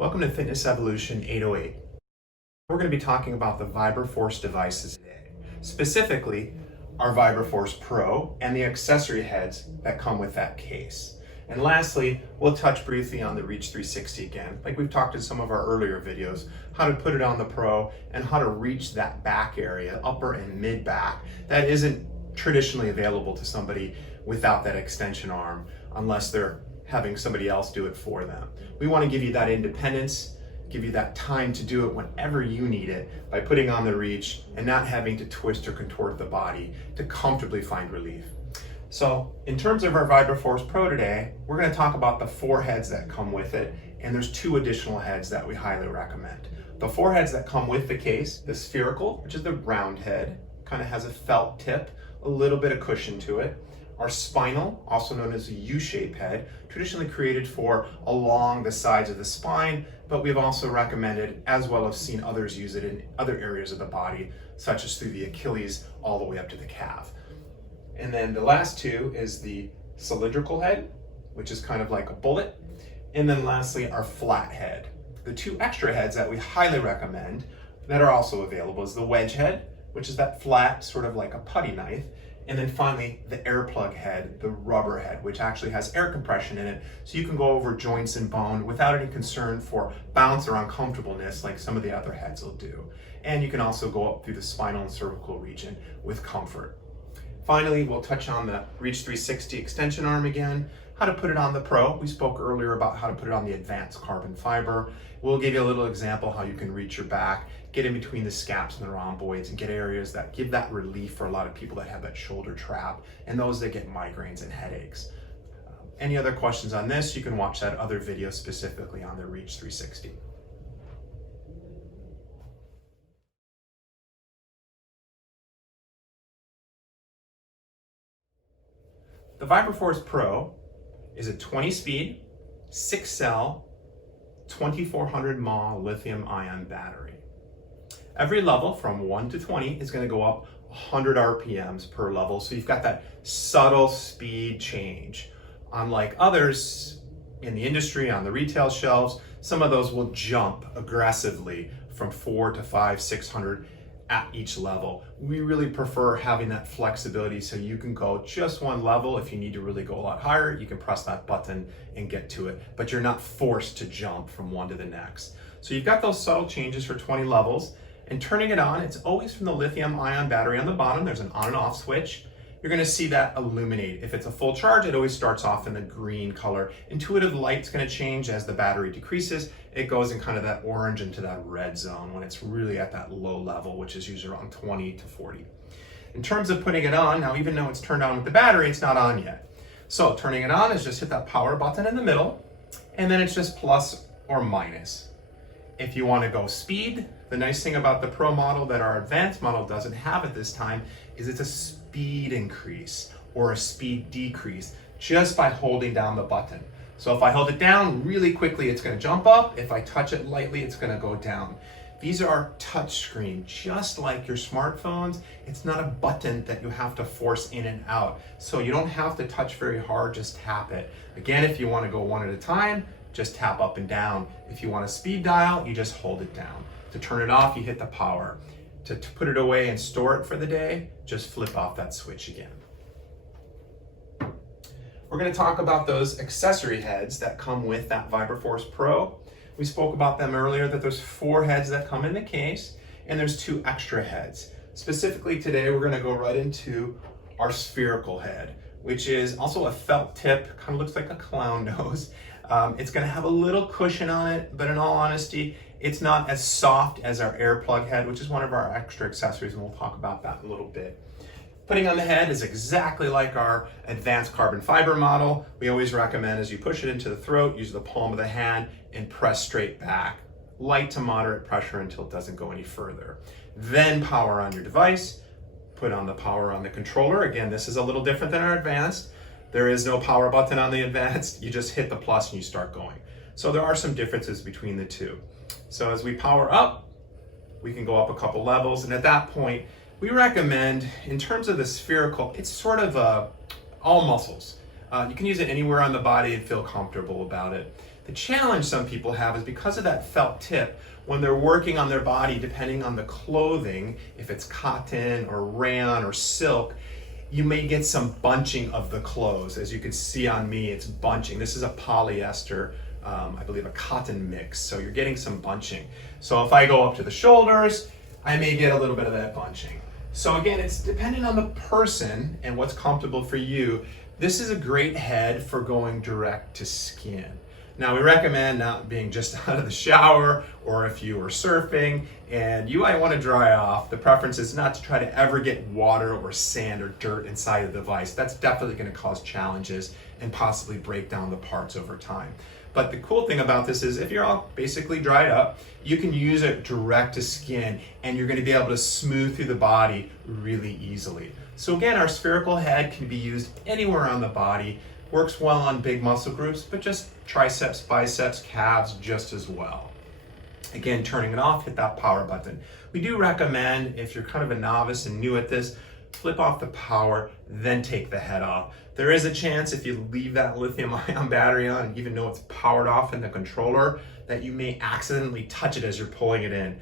Welcome to Fitness Evolution 808. We're going to be talking about the VIBRAFORCE devices today, specifically our VIBRAFORCE Pro and the accessory heads that come with that case. And lastly, we'll touch briefly on the Reach 360 again, like we've talked in some of our earlier videos, how to put it on the Pro and how to reach that back area, upper and mid back, that isn't traditionally available to somebody without that extension arm unless they're having somebody else do it for them. We want to give you that independence, give you that time to do it whenever you need it by putting on the Reach and not having to twist or contort the body to comfortably find relief. So in terms of our VIBRAFORCE Pro today, we're going to talk about the 4 heads that come with it, and there's 2 additional heads that we highly recommend. The 4 heads that come with the case, the spherical, which is the round head, kind of has a felt tip, a little bit of cushion to it. Our spinal, also known as a U-shape head, traditionally created for along the sides of the spine, but we've also recommended, as well as seen others use it in other areas of the body, such as through the Achilles all the way up to the calf. And then the last 2 is the cylindrical head, which is kind of like a bullet. And then lastly, our flat head. The 2 extra heads that we highly recommend that are also available is the wedge head, which is that flat, sort of like a putty knife. And then finally, the air plug head, the rubber head, which actually has air compression in it, so you can go over joints and bone without any concern for bounce or uncomfortableness like some of the other heads will do. And you can also go up through the spinal and cervical region with comfort. Finally, we'll touch on the Reach 360 extension arm again, how to put it on the Pro. We spoke earlier about how to put it on the advanced carbon fiber. We'll give you a little example how you can reach your back, get in between the scaps and the rhomboids and get areas that give that relief for a lot of people that have that shoulder trap and those that get migraines and headaches. Any other questions on this, you can watch that other video specifically on the Reach 360. The VIBRAFORCE Pro is a 20-speed, 6-cell, 2400 mAh lithium-ion battery. Every level from 1 to 20 is going to go up 100 RPMs per level, so you've got that subtle speed change. Unlike others in the industry, on the retail shelves, some of those will jump aggressively from 4 to 5, 600 at each level. We really prefer having that flexibility so you can go just one level. If you need to really go a lot higher, you can press that button and get to it, but you're not forced to jump from one to the next. So you've got those subtle changes for 20 levels, and turning it on, it's always from the lithium-ion battery on the bottom. There's an on and off switch. You're going to see that illuminate. If it's a full charge, it always starts off in the green color. Intuitive light's going to change as the battery decreases. It goes in kind of that orange into that red zone when it's really at that low level, which is usually around 20 to 40. In terms of putting it on, now even though it's turned on with the battery, it's not on yet. So turning it on is just hit that power button in the middle, and then it's just plus or minus. If you want to go speed, the nice thing about the Pro model that our advanced model doesn't have at this time is it's a speed increase or a speed decrease just by holding down the button. So if I hold it down really quickly, it's going to jump up. If I touch it lightly, it's going to go down. These are touch screen, just like your smartphones. It's not a button that you have to force in and out. So you don't have to touch very hard, just tap it. Again, if you want to go one at a time, just tap up and down. If you want a speed dial, you just hold it down. To turn it off, you hit the power. To put it away and store it for the day, just flip off that switch again. We're going to talk about those accessory heads that come with that VIBRAFORCE Pro. We spoke about them earlier, that there's 4 heads that come in the case, and there's 2 extra heads. Specifically today, we're going to go right into our spherical head, which is also a felt tip, kind of looks like a clown nose. It's going to have a little cushion on it, but in all honesty, it's not as soft as our air plug head, which is one of our extra accessories, and we'll talk about that in a little bit. Putting on the head is exactly like our advanced carbon fiber model. We always recommend as you push it into the throat, use the palm of the hand and press straight back. Light to moderate pressure until it doesn't go any further. Then power on your device, put on the power on the controller. Again, this is a little different than our advanced. There is no power button on the advanced. You just hit the plus and you start going. So there are some differences between the 2. So as we power up, we can go up a couple levels, and at that point, we recommend, in terms of the spherical, it's sort of all muscles. You can use it anywhere on the body and feel comfortable about it. The challenge some people have is because of that felt tip, when they're working on their body, depending on the clothing, if it's cotton or rayon or silk, you may get some bunching of the clothes. As you can see on me, it's bunching. This is a polyester, I believe a cotton mix, so you're getting some bunching. So if I go up to the shoulders, I may get a little bit of that bunching. So again, it's dependent on the person and what's comfortable for you. This is a great head for going direct to skin. Now we recommend not being just out of the shower, or if you are surfing and you might want to dry off, the preference is not to try to ever get water or sand or dirt inside of the device. That's definitely going to cause challenges and possibly break down the parts over time. But the cool thing about this is if you're all basically dried up, you can use it direct to skin and you're going to be able to smooth through the body really easily. So again, our spherical head can be used anywhere on the body. Works well on big muscle groups, but just triceps, biceps, calves just as well. Again, turning it off, hit that power button. We do recommend, if you're kind of a novice and new at this, flip off the power, then take the head off. There is a chance if you leave that lithium-ion battery on and even though it's powered off in the controller, that you may accidentally touch it as you're pulling it in.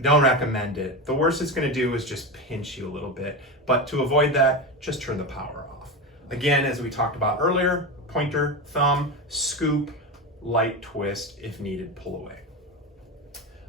Don't recommend it. The worst it's going to do is just pinch you a little bit. But to avoid that, just turn the power off. Again, as we talked about earlier, pointer, thumb, scoop, light twist, if needed, pull away.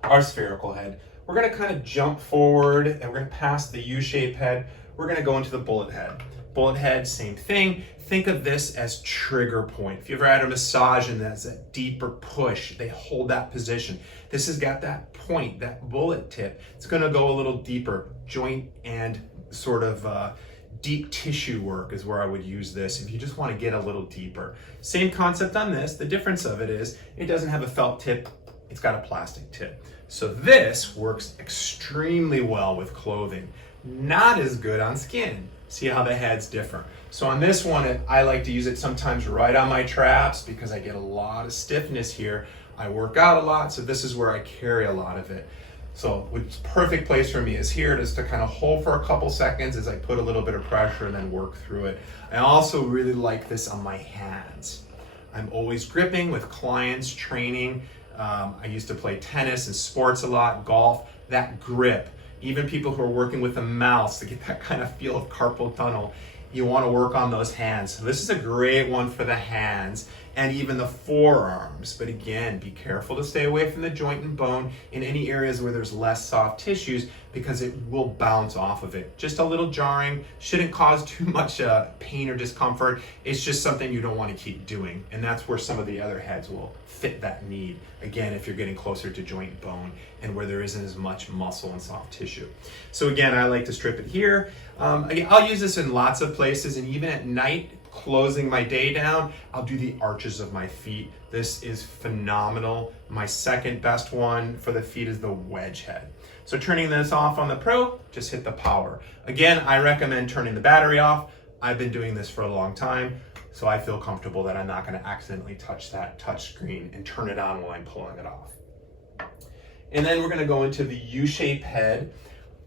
Our spherical head. We're going to kind of jump forward and we're going to pass the U-shaped head. We're going to go into the bullet head. Bullet head, same thing. Think of this as trigger point. If you ever had a massage and that's a deeper push, they hold that position. This has got that point, that bullet tip. It's going to go a little deeper. Joint and sort of deep tissue work is where I would use this if you just want to get a little deeper. Same concept on this. The difference of it is it doesn't have a felt tip. It's got a plastic tip. So this works extremely well with clothing. Not as good on skin. See how the head's different. So on this one, I like to use it sometimes right on my traps because I get a lot of stiffness here. I work out a lot, so this is where I carry a lot of it. So which perfect place for me is here, just to kind of hold for a couple seconds as I put a little bit of pressure and then work through it. I also really like this on my hands. I'm always gripping with clients, training. I used to play tennis and sports a lot, golf. That grip. Even people who are working with a mouse to get that kind of feel of carpal tunnel, you want to work on those hands. So this is a great one for the hands and even the forearms. But again, be careful to stay away from the joint and bone in any areas where there's less soft tissues because it will bounce off of it. Just a little jarring, shouldn't cause too much pain or discomfort. It's just something you don't want to keep doing. And that's where some of the other heads will fit that need. Again, if you're getting closer to joint and bone and where there isn't as much muscle and soft tissue. So again, I like to strip it here. Again, I'll use this in lots of places, and even at night, closing my day down, I'll do the arches of my feet. This is phenomenal. My second best one for the feet is the wedge head. So turning this off on the Pro, just hit the power. Again, I recommend turning the battery off. I've been doing this for a long time, so I feel comfortable that I'm not going to accidentally touch that touch screen and turn it on while I'm pulling it off. And then we're going to go into the U-shaped head.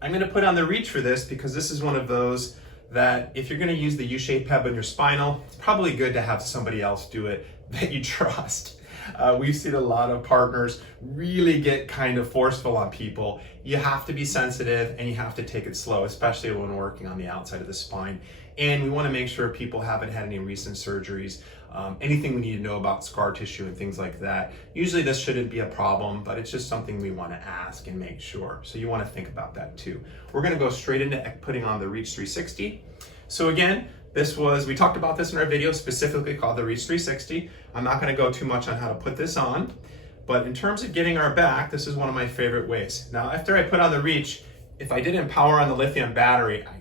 I'm going to put on the reach for this because this is one of those that if you're going to use the U-shaped head on your spinal, it's probably good to have somebody else do it that you trust. We've seen a lot of partners really get kind of forceful on people. You have to be sensitive and you have to take it slow, especially when working on the outside of the spine. And we want to make sure people haven't had any recent surgeries, anything we need to know about scar tissue and things like that. Usually this shouldn't be a problem, but it's just something we want to ask and make sure. So you want to think about that too. We're going to go straight into putting on the Reach 360. So again, we talked about this in our video specifically called the Reach 360. I'm not going to go too much on how to put this on, but in terms of getting our back, this is one of my favorite ways. Now, after I put on the Reach, if I didn't power on the lithium battery, I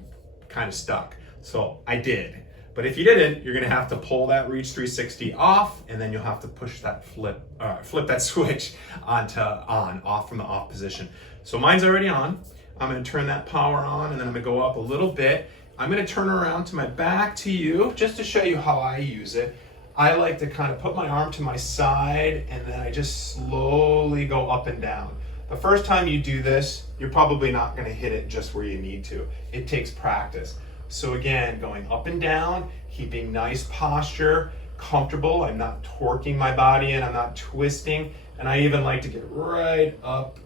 kind of stuck. So I did. But if you didn't, you're gonna have to pull that Reach 360 off, and then you'll have to push that flip that switch off from the off position. So mine's already on. I'm gonna turn that power on, and then I'm gonna go up a little bit. I'm gonna turn around to my back to you, just to show you how I use it. I like to kind of put my arm to my side, and then I just slowly go up and down. The first time you do this, you're probably not gonna hit it just where you need to. It takes practice. So again, going up and down, keeping nice posture, comfortable. I'm not torquing my body in, I'm not twisting, and I even like to get right up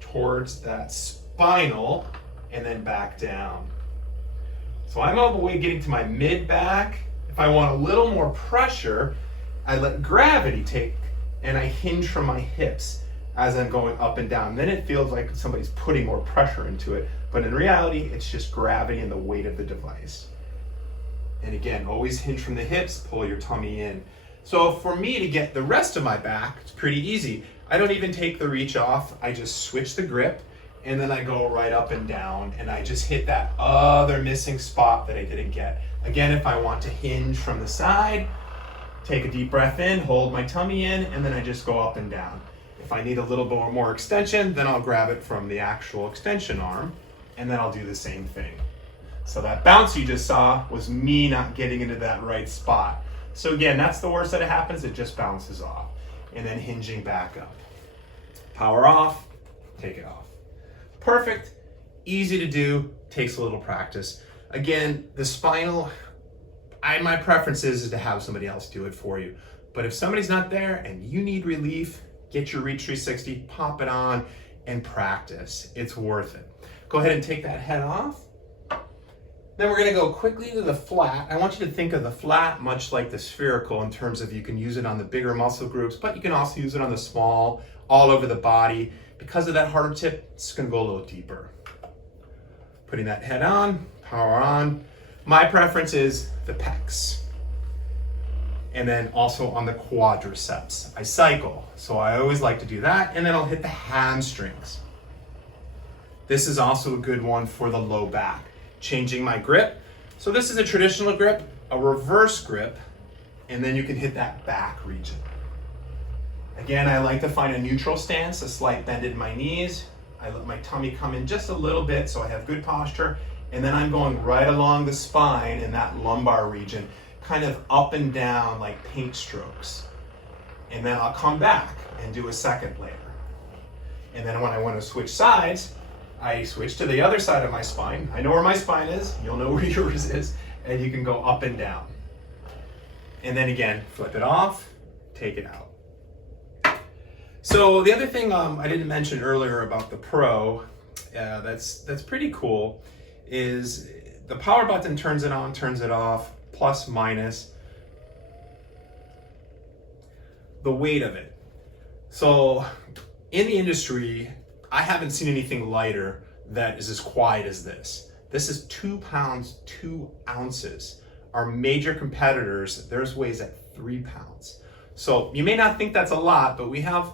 towards that spinal and then back down. So I'm all the way getting to my mid back. If I want a little more pressure, I let gravity take and I hinge from my hips as I'm going up and down. Then it feels like somebody's putting more pressure into it, but in reality, it's just gravity and the weight of the device. And again, always hinge from the hips, pull your tummy in. So for me to get the rest of my back, it's pretty easy. I don't even take the reach off, I just switch the grip, and then I go right up and down, and I just hit that other missing spot that I didn't get. Again, if I want to hinge from the side, take a deep breath in, hold my tummy in, and then I just go up and down. If I need a little bit more extension, then I'll grab it from the actual extension arm, and then I'll do the same thing. So that bounce you just saw was me not getting into that right spot. So again, that's the worst that happens, it just bounces off. And then hinging back up. Power off, take it off. Perfect, easy to do, takes a little practice. Again, the spinal, my preference is to have somebody else do it for you. But if somebody's not there and you need relief, get your Reach 360, pop it on, and practice. It's worth it. Go ahead and take that head off. Then we're gonna go quickly to the flat. I want you to think of the flat much like the spherical in terms of you can use it on the bigger muscle groups, but you can also use it on the small, all over the body. Because of that harder tip, it's gonna go a little deeper. Putting that head on, power on. My preference is the pecs. And then also on the quadriceps. I cycle, so I always like to do that, and then I'll hit the hamstrings. This is also a good one for the low back. Changing my grip. So this is a traditional grip, a reverse grip, and then you can hit that back region. Again, I like to find a neutral stance, a slight bend in my knees. I let my tummy come in just a little bit so I have good posture, and then I'm going right along the spine in that lumbar region, kind of up and down like paint strokes. And then I'll come back and do a second layer. And then when I want to switch sides, I switch to the other side of my spine. I know where my spine is, you'll know where yours is, and you can go up and down. And then again, flip it off, take it out. So the other thing I didn't mention earlier about the Pro, that's pretty cool, is the power button turns it on, turns it off, plus minus the weight of it. So in the industry, I haven't seen anything lighter that is as quiet as this. This is 2 pounds, 2 ounces. Our major competitors, theirs weighs at 3 pounds. So you may not think that's a lot, but we have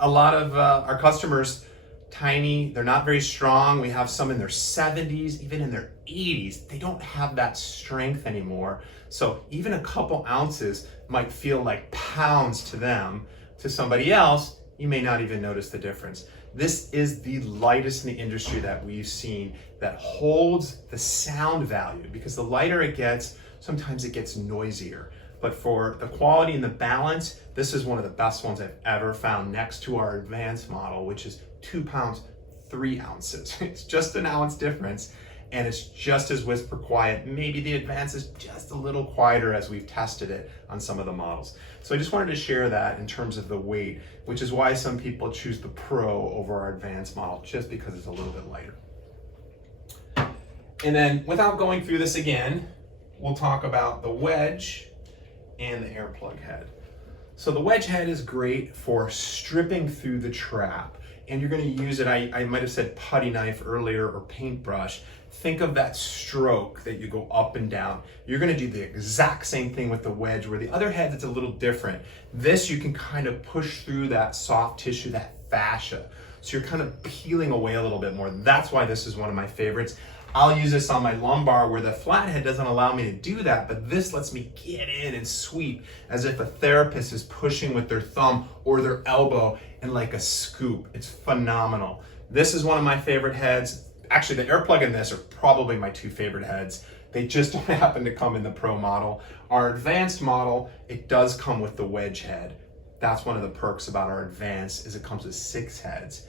a lot of our customers tiny, they're not very strong. We have some in their 70s, even in their 80s. They don't have that strength anymore. So even a couple ounces might feel like pounds to them. To somebody else, you may not even notice the difference. This is the lightest in the industry that we've seen that holds the sound value, because the lighter it gets, sometimes it gets noisier. But for the quality and the balance, this is one of the best ones I've ever found next to our advanced model, which is 2 pounds, 3 ounces. It's just an ounce difference, and it's just as whisper quiet. Maybe the advance is just a little quieter as we've tested it on some of the models. So I just wanted to share that in terms of the weight, which is why some people choose the Pro over our advanced model, just because it's a little bit lighter. And then without going through this again, we'll talk about the wedge and the air plug head. So the wedge head is great for stripping through the trap, and you're going to use it, I might have said putty knife earlier or paintbrush. Think of that stroke that you go up and down. You're going to do the exact same thing with the wedge, where the other head, it's a little different. This, you can kind of push through that soft tissue, that fascia. So you're kind of peeling away a little bit more. That's why this is one of my favorites. I'll use this on my lumbar where the flathead doesn't allow me to do that, but this lets me get in and sweep as if a therapist is pushing with their thumb or their elbow and like a scoop. It's phenomenal. This is one of my favorite heads. Actually, the air plug and this are probably my 2 favorite heads. They just don't happen to come in the Pro model. Our advanced model, it does come with the wedge head. That's one of the perks about our advanced, is it comes with 6 heads.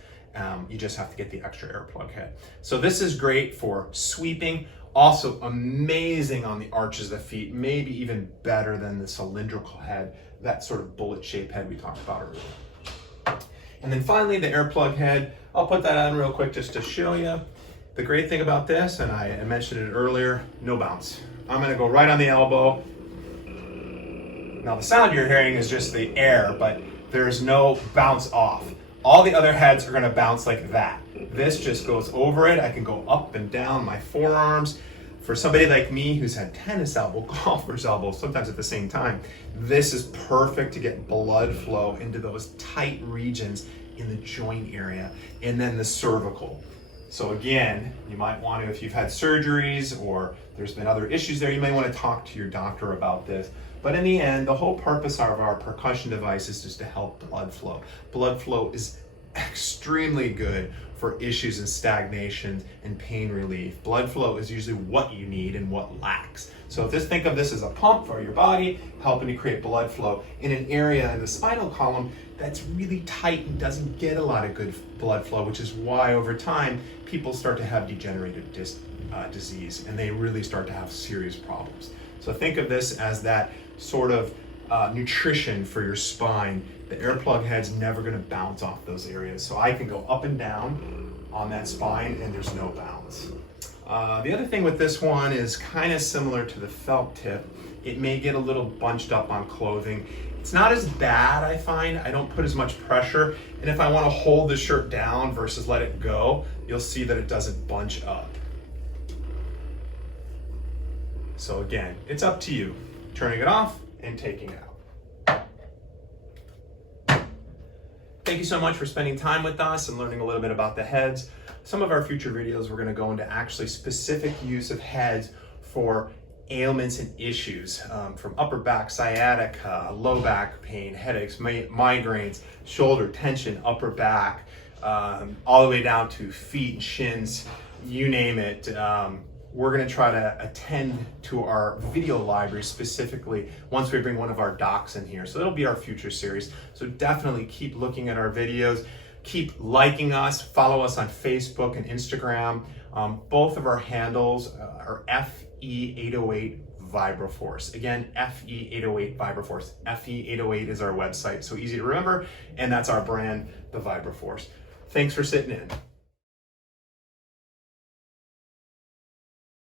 You just have to get the extra air plug head. So this is great for sweeping, Also amazing on the arches of the feet, maybe even better than the cylindrical head, that sort of bullet-shaped head we talked about earlier. And then finally, the air plug head. I'll put that on real quick just to show you. The great thing about this, and I mentioned it earlier, no bounce. I'm gonna go right on the elbow. Now the sound you're hearing is just the air, but there's no bounce off. All the other heads are gonna bounce like that. This just goes over it. I can go up and down my forearms. For somebody like me who's had tennis elbow, golfer's elbow, sometimes at the same time, this is perfect to get blood flow into those tight regions in the joint area, and then the cervical. So again, you might want to, if you've had surgeries or there's been other issues there, you may want to talk to your doctor about this. But in the end, the whole purpose of our percussion device is just to help blood flow. Blood flow is extremely good for issues in stagnation and pain relief. Blood flow is usually what you need and what lacks. So think of this as a pump for your body, helping to create blood flow in an area in the spinal column that's really tight and doesn't get a lot of good blood flow, which is why over time people start to have degenerative disease, and they really start to have serious problems. So think of this as that sort of nutrition for your spine. The air plug head's never going to bounce off those areas. So I can go up and down on that spine and there's no bounce. The other thing with this one is kind of similar to the felt tip. It may get a little bunched up on clothing. It's not as bad, I find. I don't put as much pressure. And if I want to hold the shirt down versus let it go, you'll see that it doesn't bunch up. So again, it's up to you. Turning it off and taking it out. Thank you so much for spending time with us and learning a little bit about the heads. Some of our future videos, we're going to go into actually specific use of heads for ailments and issues, from upper back sciatica, low back pain, headaches, migraines, shoulder tension, upper back, all the way down to feet and shins, you name it. We're going to try to attend to our video library specifically once we bring one of our docs in here. So that'll be our future series. So definitely keep looking at our videos, keep liking us, follow us on Facebook and Instagram. Both of our handles are FE808 VIBRAFORCE. Again, FE808 VIBRAFORCE. FE808 is our website, so easy to remember, and that's our brand, the VIBRAFORCE. Thanks for sitting in.